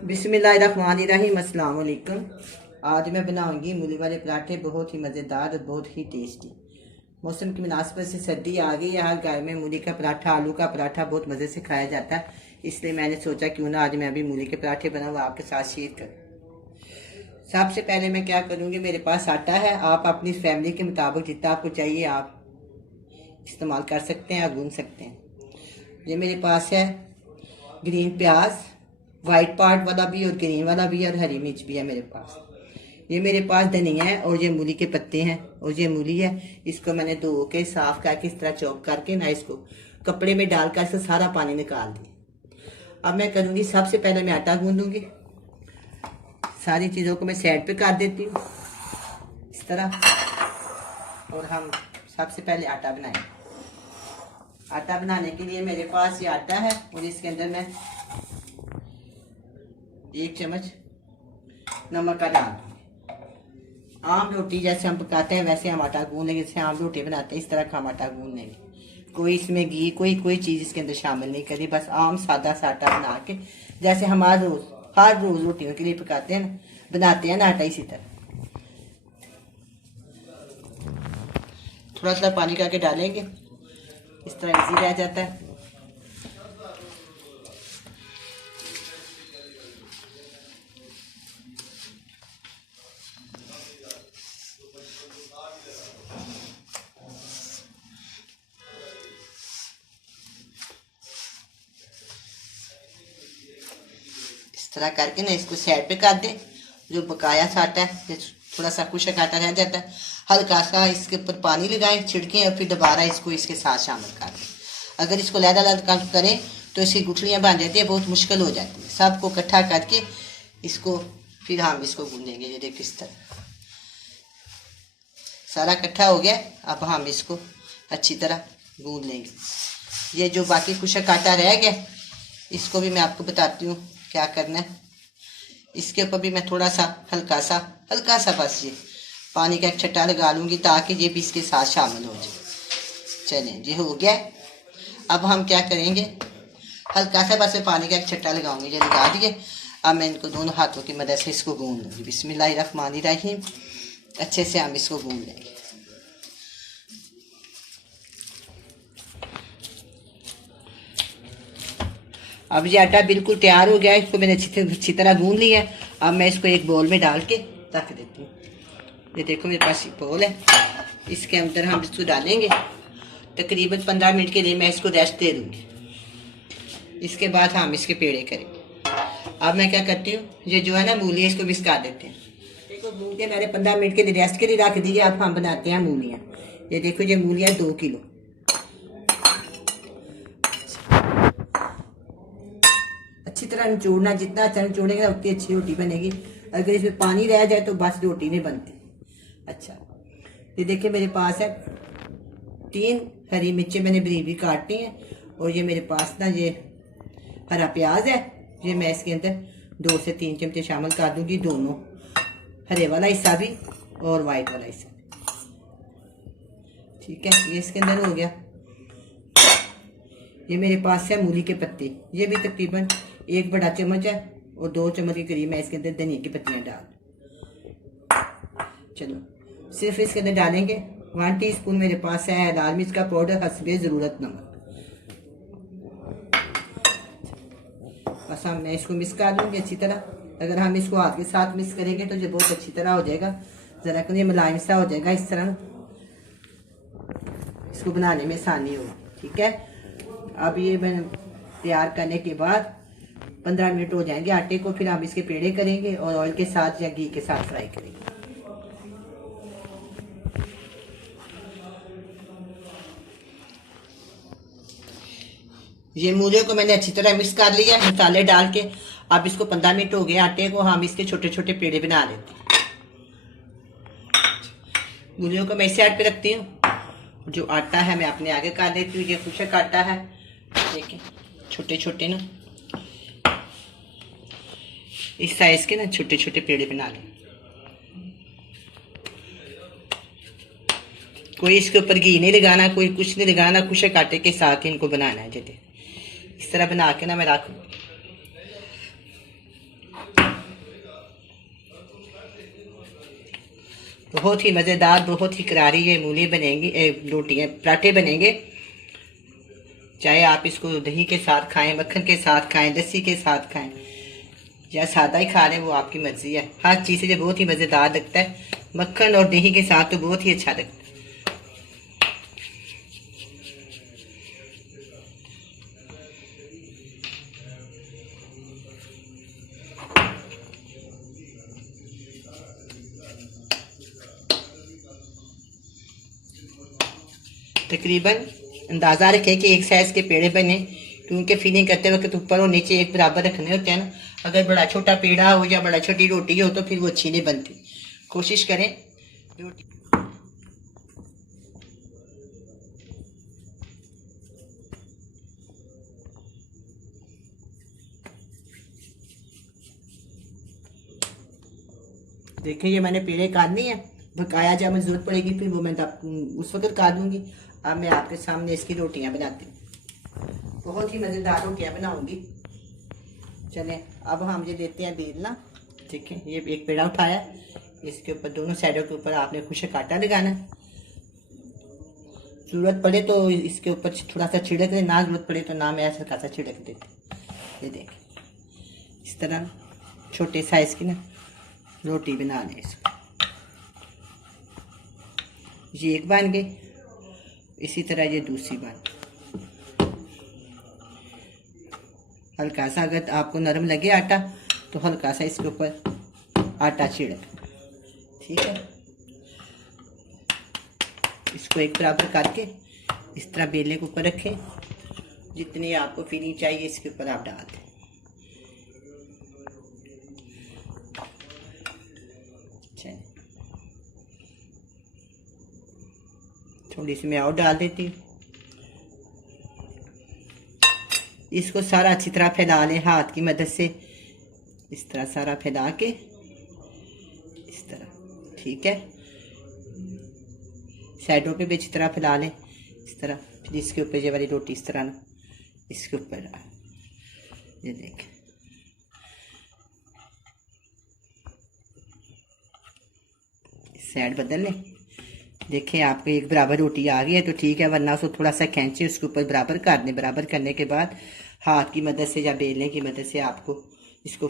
बिस्मिल्लाहिर्रहमानिर्रहीम। अस्सलाम वालेकुम। आज मैं बनाऊंगी मूली वाले पराठे, बहुत ही मज़ेदार और बहुत ही टेस्टी। मौसम की मुनासिबत से सर्दी आ गई है। हर घर में मूली का पराठा, आलू का पराठा बहुत मज़े से खाया जाता है। इसलिए मैंने सोचा क्यों ना आज मैं भी मूली के पराठे बनाऊँ, आपके साथ शेयर करूँ। सबसे पहले मैं क्या करूँगी, मेरे पास आटा है। आप अपनी फैमिली के मुताबिक जितना आपको चाहिए आप इस्तेमाल कर सकते हैं और गूंद सकते हैं। ये मेरे पास है ग्रीन प्याज, वाइट पार्ट वाला भी और ग्रीन वाला भी, और हरी मिर्च भी है मेरे पास। ये मेरे पास धनिया है और ये मूली के पत्ते हैं और ये मूली है। इसको मैंने धो के साफ करके इस तरह चॉप करके ना इसको कपड़े में डालकर इससे सारा पानी निकाल दिया। अब मैं करूँगी, सबसे पहले मैं आटा गूंदूंगी। सारी चीज़ों को मैं साइड पे कर देती हूँ इस तरह। और हम सबसे पहले आटा बनाएंगे। आटा बनाने के लिए मेरे पास ये आटा है और इसके अंदर मैं 1 चम्मच नमक का डाल दूँगी। आम रोटी जैसे हम पकाते हैं वैसे हम आटा गूंद लेंगे। जैसे आम रोटी बनाते हैं इस तरह का हम आटा गूंद लेंगे। कोई इसमें घी कोई चीज़ इसके अंदर शामिल नहीं करी, बस आम सादा सा आटा बना के जैसे हम हर रोज़ रोटियों के लिए पकाते हैं ना, बनाते हैं ना आटा, इसी तरह थोड़ा थोड़ा पानी करके डालेंगे। इस तरह इजी रह जाता है। इस तरह करके ना इसको साइड पे कर दें। जो पकाया सा आटा है थोड़ा सा कुछ आटा रह जाता है, हल्का सा इसके ऊपर पानी लगाएं, छिड़कें और फिर दोबारा इसको इसके साथ शामिल कर दें। अगर इसको लहदा करें तो इसकी गुठलियाँ बन जाती है, बहुत मुश्किल हो जाती है। सबको इकट्ठा करके इसको फिर हम इसको गूंदेंगे। ये देखिए इस तरह सारा इकट्ठा हो गया। अब हम इसको अच्छी तरह गूंद लेंगे। ये जो बाकी कुछ आटा रह गया इसको भी मैं आपको बताती हूँ क्या करना है। इसके ऊपर भी मैं थोड़ा सा हल्का सा बस ये पानी का एक छट्टा लगा लूँगी ताकि ये भी इसके साथ शामिल हो जाए। चलें, ये हो गया। अब हम क्या करेंगे, हल्का सा बस पानी का एक छट्टा लगाऊंगी। ये लगा दिए। अब मैं इनको दोनों हाथों की मदद से इसको गूंद लूँगी। बिस्मिल्लाहिर्रहमानिर्रहीम। अच्छे से हम इसको गूंद लेंगे। अब ये आटा बिल्कुल तैयार हो गया है। इसको मैंने अच्छी तरह गूंद लिया है। अब मैं इसको एक बोल में डाल के रख देती हूँ। ये देखो मेरे पास बोल है, इसके अंदर हम इसको डालेंगे। तकरीबन 15 मिनट के लिए मैं इसको रेस्ट दे दूँगी। इसके बाद हम इसके पेड़े करेंगे। अब मैं क्या करती हूँ, ये जो है ना मूली, इसको मिक्स कर देते हैं। देखो मूलियाँ मैंने 15 मिनट के लिए रेस्ट के लिए रख दी है। अब हम बनाते हैं मूलियाँ। ये देखो ये मूलियाँ 2 किलो। अच्छी तरह निचोड़ना, जितना अच्छा निचोड़ेगा उतनी अच्छी रोटी बनेगी। अगर इसमें पानी रह जाए तो बस रोटी नहीं बनती। अच्छा, ये देखिए मेरे पास है 3 हरी मिर्चें मैंने बारीक काटनी है। और ये मेरे पास ना ये हरा प्याज है। ये मैं इसके अंदर 2 से 3 चमचे शामिल कर दूंगी, दोनों, हरे वाला हिस्सा भी और वाइट वाला हिस्सा। ठीक है, ये इसके अंदर हो गया। ये मेरे पास है मूली के पत्ते। ये भी तकरीबन 1 बड़ा चम्मच है और 2 चम्मच के करीब मैं इसके अंदर धनिया की पत्तियां डाल। चलो, सिर्फ इसके अंदर डालेंगे 1 टीस्पून मेरे पास है लाल मिर्च का पाउडर, हस्बे ज़रूरत नमक। बस मैं इसको मिक्स कर लूँगी अच्छी तरह। अगर हम इसको हाथ के साथ मिक्स करेंगे तो ये बहुत अच्छी तरह हो जाएगा। ज़रा ये मुलायम सा हो जाएगा। इस तरह इसको बनाने में आसानी होगी। ठीक है, अब ये मैंने तैयार करने के बाद 15 मिनट हो जाएंगे आटे को। फिर हम इसके पेड़े करेंगे और ऑयल के साथ या घी के साथ फ्राई करेंगे। ये मूलियों को मैंने अच्छी तरह मिक्स कर लिया मसाले डाल के। अब इसको 15 मिनट हो गए आटे को, हम इसके छोटे छोटे पेड़े बना लेते हैं। मूलियों को मैं इस साइड पे रखती हूँ। जो आटा है मैं अपने आगे कर देती हूँ। ये खुशक आटा है, देखिए छोटे छोटे ना इस साइज के ना छोटे छोटे पेड़े बना लें। कोई इसके ऊपर घी नहीं लगाना, कोई कुछ नहीं लगाना, खुशक आटे के साथ ही इनको बनाना है। जैसे इस तरह बना के ना मैं रख बहुत ही मज़ेदार, बहुत ही करारी ये मूली बनेंगी, रोटियाँ पराठे बनेंगे। चाहे आप इसको दही के साथ खाएं, मक्खन के साथ खाएं, लस्सी के साथ खाएं, या सादा ही खा लें, वो आपकी मर्जी है। हर चीज़ से बहुत ही मज़ेदार लगता है। मक्खन और दही के साथ तो बहुत ही अच्छा लगता है। तकरीबन अंदाज़ा रखें कि एक साइज़ के पेड़े बने, क्योंकि फिलिंग करते वक्त ऊपर और नीचे एक बराबर रखने होते हैं ना। अगर बड़ा छोटा पेड़ा हो या बड़ा छोटी रोटी हो तो फिर वो अच्छी नहीं बनती। कोशिश करें रोटी। देखिए ये मैंने पेड़े काट लिए हैं, बकाया जब मुझे ज़रूरत पड़ेगी फिर वो मैं उस वक्त काट दूँगी। अब मैं आपके सामने इसकी रोटियां बनाती हूँ। बहुत ही मज़ेदार रोटियां बनाऊंगी। चलें अब हम ये देते हैं बेलना। ठीक है, ये एक पेड़ा उठाया, इसके ऊपर दोनों साइडों के ऊपर आपने खुशक आटा लगाना है। ज़रूरत पड़े तो इसके ऊपर थोड़ा सा छिड़क दें, ना ज़रूरत पड़े तो ना मैं ऐसा खासा छिड़क देती। ये देखें, इस तरह छोटे साइज़ की ना रोटी बना लें इसको। ये एक बन गई, इसी तरह ये दूसरी बन। हल्का सा अगर आपको नरम लगे आटा तो हल्का सा इसके ऊपर आटा छिड़क। ठीक है, इसको एक बराबर करके इस तरह बेलने के ऊपर रखें। जितनी आपको फिलिंग चाहिए इसके ऊपर आप डाल दें। थोड़ी सी मैं और डाल देती हूँ। इसको सारा अच्छी तरह फैला लें हाथ की मदद से, इस तरह सारा फैला के इस तरह। ठीक है, साइडों पे भी अच्छी तरह फैला लें इस तरह। फिर इसके ऊपर ये वाली रोटी इस तरह ना इसके ऊपर ये देखें। साइड बदल लें। देखें आपको एक बराबर रोटी आ गई है तो ठीक है, वरना उसको थोड़ा सा खींचे, उसके ऊपर बराबर कर दें। बराबर करने के बाद हाथ की मदद से या बेलने की मदद से आपको इसको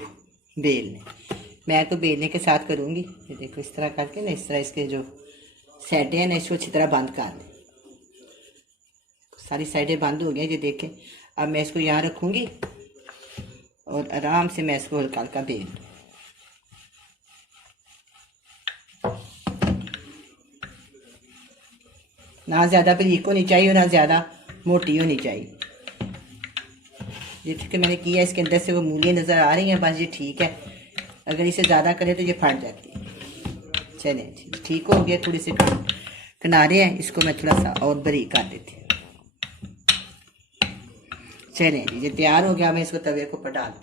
बेल लें। मैं तो बेलने के साथ करूँगी। ये देखो इस तरह करके ना, इस तरह इसके जो साइडें हैं ना इसको अच्छी तरह बंद कर दें। सारी साइडें बंद हो गई, ये देखें। अब मैं इसको यहाँ रखूँगी और आराम से मैं इसको हल्का हल्का बेल दूँ। ना ज़्यादा बारीक होनी चाहिए और ना ज़्यादा मोटी होनी चाहिए। जिसके मैंने किया इसके अंदर से वो मूलियाँ नज़र आ रही हैं, बस ये ठीक है। अगर इसे ज़्यादा करें तो ये फट जाती है। चलें ठीक हो गया। थोड़ी सी किनारे हैं, इसको मैं थोड़ा सा और बारीक कर देती हूँ। चलें जी, ये तैयार हो गया। मैं इसको तवे को पटा दूँ।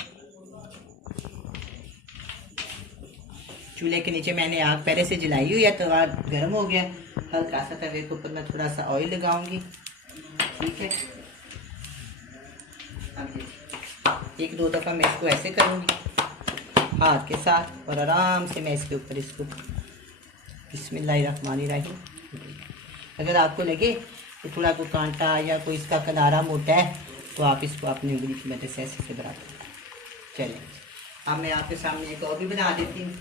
चूल्हे के नीचे मैंने आग पहले से जलाई हुई है, तवा गर्म हो गया। हल्का सा तवे के ऊपर मैं थोड़ा सा ऑयल लगाऊंगी। ठीक है, एक दो दफ़ा मैं इसको ऐसे करूंगी हाथ के साथ और आराम से मैं इसके ऊपर इसको बिस्मिल्लाहिर्रहमानिर्रहीम। अगर आपको लगे कि थोड़ा कोई कांटा या कोई इसका किनारा मोटा है तो आप इसको अपनी उंगली की मदद से ऐसे बना दें। चलें अब मैं आपके सामने एक और भी बना देती हूँ।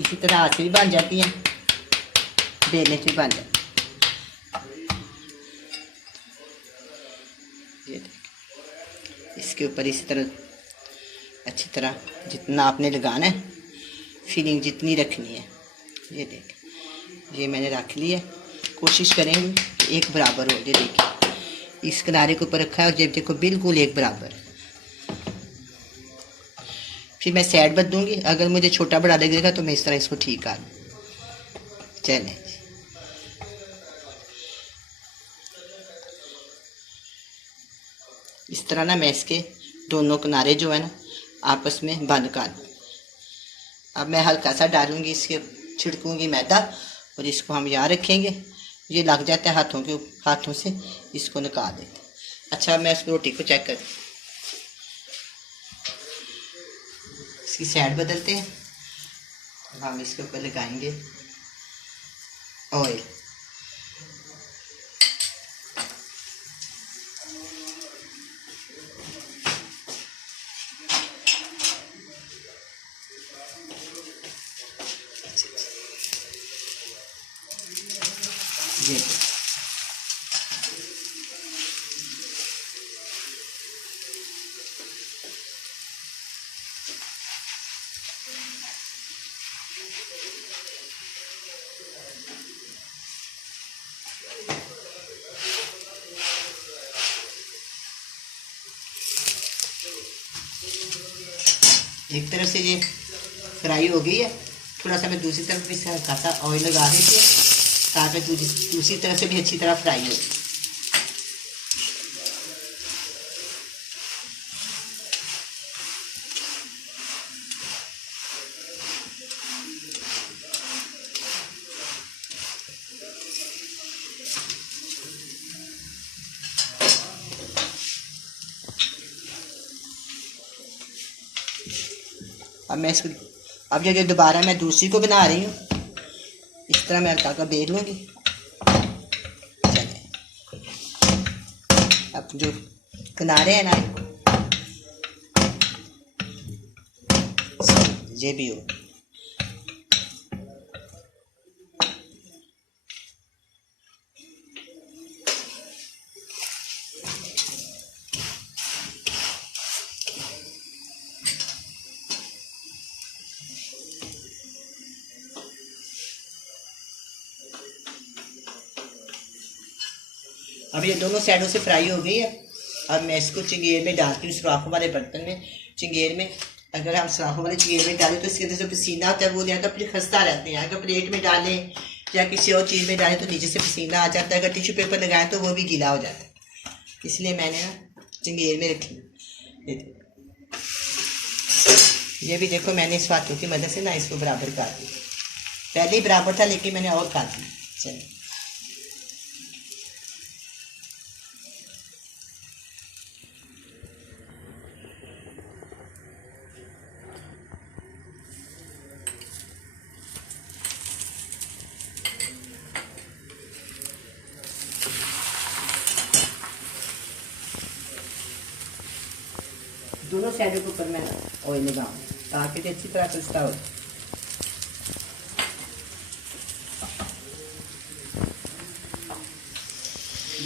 इसी तरह हाथ से भी बन जाती हैं, बेलने से भी बन जाती। ये इसके ऊपर इसी तरह अच्छी तरह जितना आपने लगाना है, फिलिंग जितनी रखनी है। ये देख, ये मैंने रख लिया। कोशिश करेंगे कि एक बराबर हो। ये देखिए इस किनारे के ऊपर रखा है और जब देखो बिल्कुल एक बराबर। फिर मैं साइड बदलूँगी। अगर मुझे छोटा बड़ा लगेगा तो मैं इस तरह इसको ठीक कर दूँ। चलें इस तरह ना मैं इसके दोनों किनारे जो है ना आपस में बंद कर दूँ। अब मैं हल्का सा डालूंगी, इसके छिड़कूंगी मैदा और इसको हम यहाँ रखेंगे। ये लग जाता है हाथों से इसको निकाल देते। अच्छा, मैं इस रोटी को चेक कर, इसकी साइड बदलते हैं। हम इसके ऊपर लगाएंगे ऑयल। ये एक तरफ से ये फ्राई हो गई है। थोड़ा सा मैं दूसरी तरफ भी हल्का सा ऑयल लगा देती है ताकि दूसरी तरफ से भी अच्छी तरह फ्राई हो। अब जो दोबारा मैं दूसरी को बना रही हूँ, इस तरह मैं हल्का बेल लूँगी। चलिए, अब जो किनारे हैं ना, ये भी हो। अब ये दोनों साइडों से फ्राई हो गई है। अब मैं इसको चिंगेर में डालती हूँ, सुराखों वाले बर्तन में। चिंगेर में अगर हम सुराखों वाले चिंगेर में डालें तो इसके अंदर जो पसीना आता है वो या तो अपनी खस्ता रहते हैं। अगर प्लेट में डालें या किसी और चीज़ में डालें तो नीचे से पसीना आ जाता है। अगर टिश्यू पेपर लगाएं तो वो भी गीला हो जाता है। इसलिए मैंने ना चिंगेर में रखी। ये भी देखो, मैंने इस हाथों की मदद से ना इसको बराबर काट दी। पहले ही बराबर था लेकिन मैंने और काट दी। चलिए, दोनों साइडों के ऊपर मैं ऑयल लगाऊँ ताकि अच्छी तरह खस्ता हो।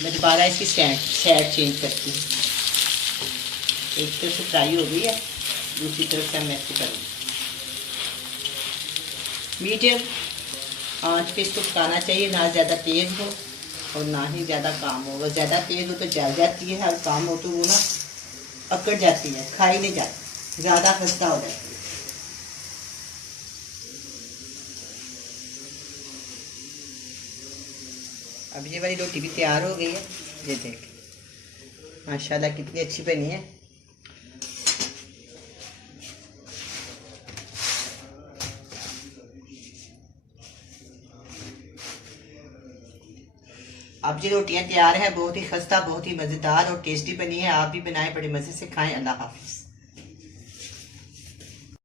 मैं दोबारा इसकी साइड चेंज करती हूँ। एक तरफ से फ्राई हो गई है, दूसरी तरफ से मैं इसको करूँगी। मीडियम आंच पे इसको पकाना चाहिए, ना ज़्यादा तेज़ हो और ना ही ज़्यादा काम हो। अगर ज़्यादा तेज़ हो तो जल जाती है और काम हो तो वो ना अकड़ जाती है, खाई नहीं जाती, ज़्यादा खस्ता हो जाती है। अब ये वाली रोटी भी तैयार हो गई है। ये देख, माशाल्लाह कितनी अच्छी बनी है। अब ये रोटियां तैयार हैं, बहुत ही खस्ता, बहुत ही मज़ेदार और टेस्टी बनी है। आप भी बनाएं, बड़े मज़े से खाएं। अल्लाह हाफिज़।